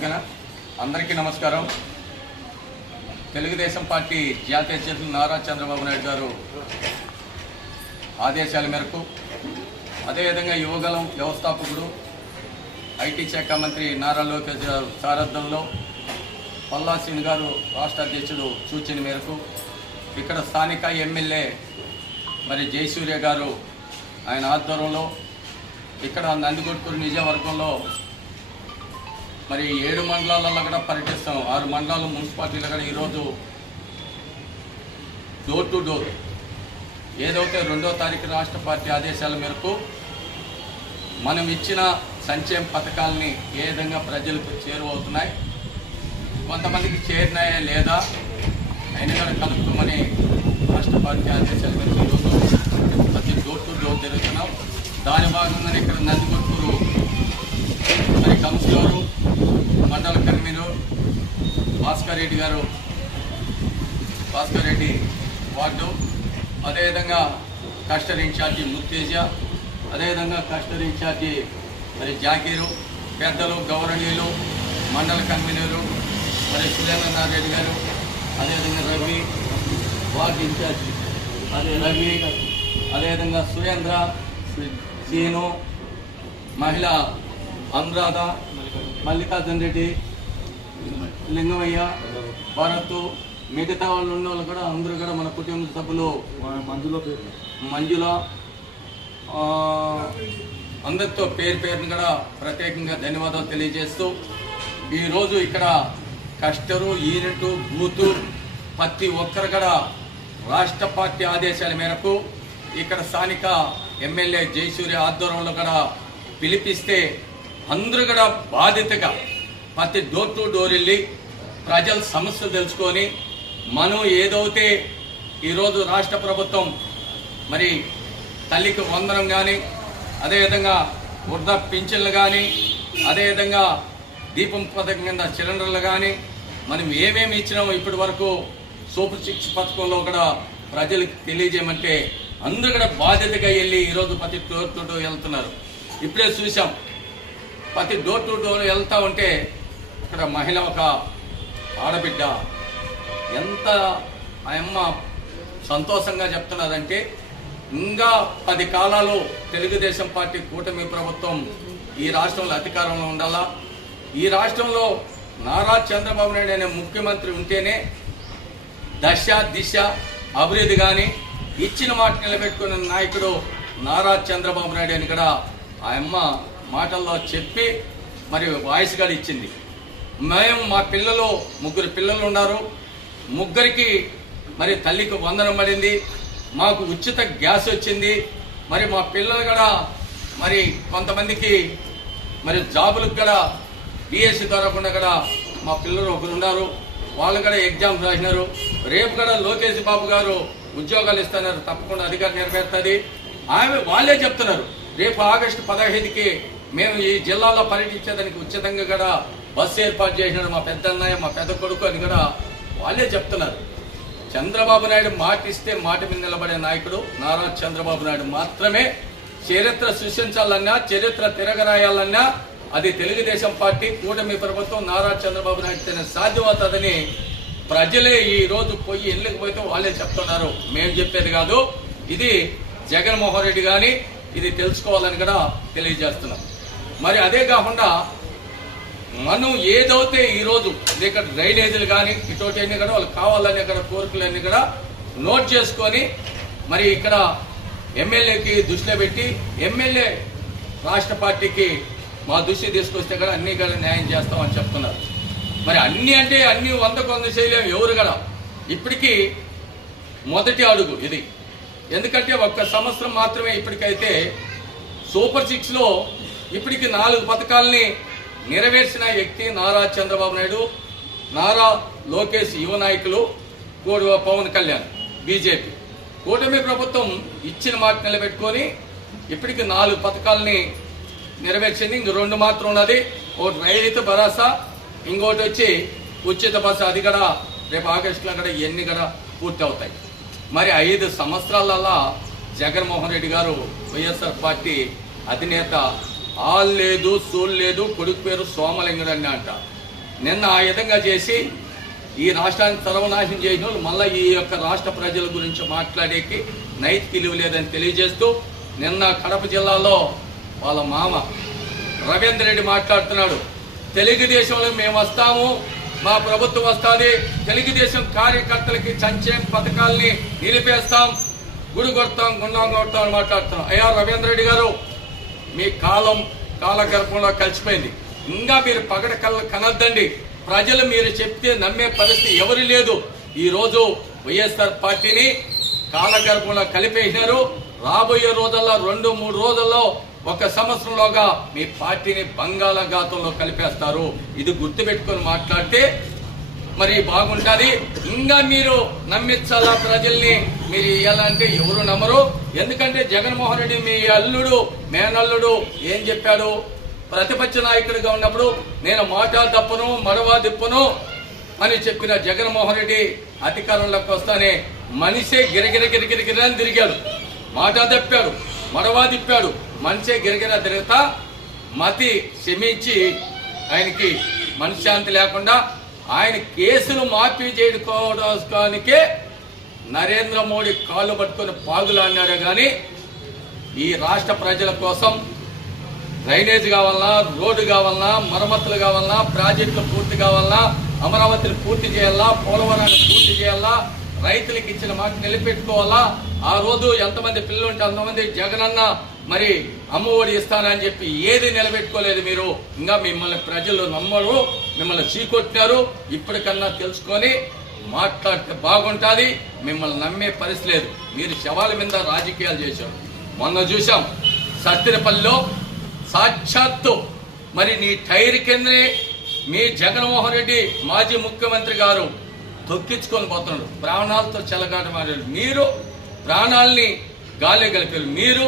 ఓకేనా అందరికీ నమస్కారం. తెలుగుదేశం పార్టీ జాతీయ అధ్యక్షులు నారా చంద్రబాబు నాయుడు గారు ఆదేశాల మేరకు అదేవిధంగా యువగలం వ్యవస్థాపకుడు ఐటీ శాఖ మంత్రి నారా లోకేష్ గారు సారథ్యంలో పల్లా సింగ్ గారు రాష్ట్ర అధ్యక్షుడు సూచన మేరకు ఇక్కడ స్థానిక ఎమ్మెల్యే మరి జయసూర్య గారు ఆయన ఆధ్వర్యంలో ఇక్కడ నందికొట్కూరు నిజవర్గంలో మరి ఏడు మండలాలలో కూడా పర్యటిస్తాం. ఆరు మండలాలు మున్సిపాలిటీలో కూడా ఈరోజు డోర్ టు డోర్ ఏదైతే రెండో తారీఖు రాష్ట్ర పార్టీ ఆదేశాల మేరకు మనం ఇచ్చిన సంక్షేమ పథకాలని ఏ విధంగా ప్రజలకు చేరువవుతున్నాయి కొంతమందికి చేరినాయా లేదా అయినా కూడా కలుపుకోమని రాష్ట్ర పార్టీ ఆదేశాల మేరకు ఈరోజు ప్రతి డోర్ టు డోర్ జరుగుతున్నాం. దాని భాగంగానే ఇక్కడ నందికొట్కూరు మరి కౌన్సిలరు మండల కన్వీనర్ భాస్కర్ రెడ్డి గారు భాస్కర్ రెడ్డి వార్డు అదేవిధంగా కస్టర్ ఇన్ఛార్జి ముత్తేజ అదేవిధంగా కస్టర్ ఇన్ఛార్జి మరి జాకీరు పెద్దలు గౌరవనీయులు మండల కన్వీనరు మరి సురేంద్రనాథ్ రెడ్డి గారు అదేవిధంగా రవి వార్డు ఇన్ఛార్జి అదే రవి అదేవిధంగా సురేంద్ర సీను మహిళ అనురాధ మల్లికార్జున రెడ్డి లింగమయ్య భరత్ మిగతా వాళ్ళు ఉన్న వాళ్ళు కూడా అందరూ కూడా మన కుటుంబ సభ్యులు. మంజుల ఆ, అందరితో పేరు పేరుని కూడా ప్రత్యేకంగా ధన్యవాదాలు తెలియజేస్తూ ఈరోజు ఇక్కడ కస్టరు యూనిట్ బూతు ప్రతి ఒక్కరు కూడా రాష్ట్ర పార్టీ ఆదేశాల మేరకు ఇక్కడ స్థానిక ఎమ్మెల్యే జయసూర్య ఆధ్వర్యంలో కూడా పిలిపిస్తే అందరూ కూడా బాధ్యతగా ప్రతి డోర్ టు డోర్ వెళ్ళి ప్రజల సమస్యలు తెలుసుకొని మనం ఏదైతే ఈరోజు రాష్ట్ర ప్రభుత్వం మరి తల్లికి వందనం కానీ అదేవిధంగా వృద్ధ పింఛన్లు కానీ అదేవిధంగా దీపం పథకం కింద సిలిండర్లు కానీ మనం ఏమేమి ఇచ్చినామో ఇప్పటి వరకు సూపర్ సిక్స్ పథకంలో కూడా ప్రజలకు తెలియజేయమంటే అందరూ కూడా బాధ్యతగా వెళ్ళి ఈరోజు ప్రతి డోర్ టు డోర్ వెళ్తున్నారు. ఇప్పుడే చూసాం ప్రతి డోర్ టు డోర్ వెళ్తా ఉంటే ఇక్కడ మహిళ ఒక ఆడబిడ్డ ఎంత ఆ అమ్మ సంతోషంగా చెప్తున్నదంటే ఇంకా పది కాలాలు తెలుగుదేశం పార్టీ కూటమి ప్రభుత్వం ఈ రాష్ట్రంలో అధికారంలో ఉండాలా? ఈ రాష్ట్రంలో నారా చంద్రబాబు నాయుడు అనే ముఖ్యమంత్రి ఉంటేనే దశ దిశ అభివృద్ధి కానీ ఇచ్చిన మాట నిలబెట్టుకున్న నాయకుడు నారా చంద్రబాబు నాయుడు అని కూడా ఆ అమ్మ మాటల్లో చెప్పి మరి వాయిస్ కూడా ఇచ్చింది. మేము మా పిల్లలు ముగ్గురు పిల్లలు ఉన్నారు. ముగ్గురికి మరి తల్లికి వందనం పడింది. మాకు ఉచిత గ్యాస్ వచ్చింది. మరి మా పిల్లలు కూడా మరి కొంతమందికి మరి జాబులకు కూడా బీఎస్సీ ద్వారా కూడా కూడా మా పిల్లలు ఒకరు ఉన్నారు. వాళ్ళు కూడా ఎగ్జామ్స్ రాసినారు. రేపు కూడా లోకేష్ బాబు గారు ఉద్యోగాలు ఇస్తున్నారు. తప్పకుండా అధికారం నెరవేరుతుంది. ఆమె వాళ్ళే చెప్తున్నారు. రేపు ఆగస్టు పదహైదుకి మేము ఈ జిల్లాలో పర్యటించేదానికి ఉచితంగా కూడా బస్సు ఏర్పాటు చేసినాడు మా పెద్ద అన్నయ్య మా పెద్ద కొడుకు అని కూడా వాళ్ళే చెప్తున్నారు. చంద్రబాబు నాయుడు మాట ఇస్తే మాట మీద నిలబడే నాయకుడు నారా చంద్రబాబు నాయుడు మాత్రమే. చరిత్ర సృష్టించాలన్నా చరిత్ర తిరగరాయాలన్నా అది తెలుగుదేశం పార్టీ కూటమి ప్రభుత్వం నారా చంద్రబాబు నాయుడుతోనే సాధ్యమవుతుందని ప్రజలే ఈ రోజు పోయి ఇళ్ళకి పోతే వాళ్ళే చెప్తున్నారు. మేము చెప్పేది కాదు. ఇది జగన్మోహన్ రెడ్డి కానీ ఇది తెలుసుకోవాలని కూడా తెలియజేస్తున్నాం. మరి అదే కాకుండా మనం ఏదైతే ఈరోజు ఇక్కడ డ్రైనేజీలు కానీ ఇటువంటి అన్ని కూడా వాళ్ళు కావాలని అక్కడ కోరికలన్నీ కూడా నోట్ చేసుకొని మరి ఇక్కడ ఎమ్మెల్యేకి దృష్టిలో పెట్టి ఎమ్మెల్యే రాష్ట్ర పార్టీకి మా దృష్టి తీసుకొస్తే కూడా అన్ని కూడా న్యాయం చేస్తామని చెప్తున్నారు. మరి అన్ని అంటే అన్ని వంద కొంద చేయలేము ఎవరు కూడా. ఇప్పటికీ మొదటి అడుగు ఇది. ఎందుకంటే ఒక్క సంవత్సరం మాత్రమే ఇప్పటికైతే సూపర్ సిక్స్లో ఇప్పటికి నాలుగు పథకాలని నెరవేర్చిన వ్యక్తి నారా చంద్రబాబు నాయుడు నారా లోకేష్ యువ నాయకులు కోడి పవన్ కళ్యాణ్ బీజేపీ. కూటమి ప్రభుత్వం ఇచ్చిన మాట నిలబెట్టుకొని ఇప్పటికి నాలుగు పథకాలని నెరవేర్చింది. ఇంక రెండు మాత్రం ఉన్నది. ఒకటి రైతు భరోసా ఇంకోటి వచ్చి ఉచిత బస్సు. అది కూడా రేపు ఆగస్టులో కూడా ఇవన్నీ కూడా పూర్తి అవుతాయి. మరి ఐదు సంవత్సరాలల్లా జగన్మోహన్ రెడ్డి గారు వైఎస్ఆర్ పార్టీ అధినేత ఆల్ లేదు సూల్ లేదు కొడుకు పేరు సోమలింగుడు అని అంట నిన్న ఆ విధంగా చేసి ఈ రాష్ట్రాన్ని సర్వనాశనం చేసిన వాళ్ళు మళ్ళీ ఈ యొక్క రాష్ట్ర ప్రజల గురించి మాట్లాడేకి నైతిక విలువ లేదని తెలియజేస్తూ నిన్న కడప జిల్లాలో వాళ్ళ మామ రవీంద్ర రెడ్డి మాట్లాడుతున్నాడు. తెలుగుదేశంలో మేము వస్తాము మా ప్రభుత్వం వస్తుంది తెలుగుదేశం కార్యకర్తలకి సంక్షేమ పథకాల్ని నిలిపేస్తాం గుడి కొడతాం గుండం కొడతాం అని మాట్లాడుతున్నాం. అయ్యా రవీంద్ర రెడ్డి గారు మీ కాలం కాలగర్భంలో కలిసిపోయింది. ఇంకా మీరు పగడ కళ్ళ కనద్దండి. ప్రజలు మీరు చెప్తే నమ్మే పరిస్థితి ఎవరు లేదు. ఈరోజు వైఎస్ఆర్ పార్టీని కాలగర్భంలో కలిపేసినారు. రాబోయే రోజుల్లో రెండు మూడు రోజుల్లో ఒక సంవత్సరంలోగా మీ పార్టీని బంగాళాఘాతంలో కలిపేస్తారు. ఇది గుర్తుపెట్టుకొని మాట్లాడితే మరి బాగుంటుంది. ఇంకా మీరు నమ్మించాలా ప్రజల్ని? మీరు ఇవ్వాలంటే ఎవరు నమ్మరు. ఎందుకంటే జగన్మోహన్ రెడ్డి మీ అల్లుడు మేనల్లుడు ఏం చెప్పాడు? ప్రతిపక్ష నాయకుడిగా ఉన్నప్పుడు నేను మాట తప్పను మడవా దిప్పును అని చెప్పిన జగన్మోహన్ రెడ్డి అధికారంలోకి వస్తానే మనిషే గిరగిర గిరగిర గిరని తిరిగాడు. మాట తప్పాడు మడవ తిప్పాడు మనిషే గిరగిర తిరుగుతా మతి క్షమించి ఆయనకి మనశ్శాంతి లేకుండా ఆయన కేసులు మాఫీ చేయడానికే నరేంద్ర మోడీ కాళ్ళు పట్టుకొని అన్నాడు కానీ ఈ రాష్ట్ర ప్రజల కోసం డ్రైనేజ్ కావాలన్నా రోడ్డు కావాలన్నా మరమ్మతులు కావాలన్నా ప్రాజెక్టులు పూర్తి కావాలన్నా అమరావతిని పూర్తి చేయాలా పోలవరాన్ని పూర్తి చేయాలా రైతులకు ఇచ్చిన మాట నిలబెట్టుకోవాలా? ఆ రోజు ఎంతమంది పిల్లలు ఉంటే అంతమంది జగనన్న మరి అమ్మఒడి ఇస్తానని చెప్పి ఏది నిలబెట్టుకోలేదు మీరు. ఇంకా మిమ్మల్ని ప్రజలు నమ్మరు మిమ్మల్ని చీకొట్టారు. ఇప్పటికన్నా తెలుసుకొని మాట్లాడితే బాగుంటుంది. మిమ్మల్ని నమ్మే పరిస్థితి లేదు. మీరు శవాల మీద రాజకీయాలు చేశారు. మొన్న చూసాం సత్తిరపల్లిలో సాక్షాత్తు మరి నీ టైర్ కిందనే మీ జగన్మోహన్ రెడ్డి మాజీ ముఖ్యమంత్రి గారు తొక్కించుకొని పోతున్నాడు. ప్రాణాలతో చెలగాటమాడారు మీరు ప్రాణాల్ని గాలి కలిపారు. మీరు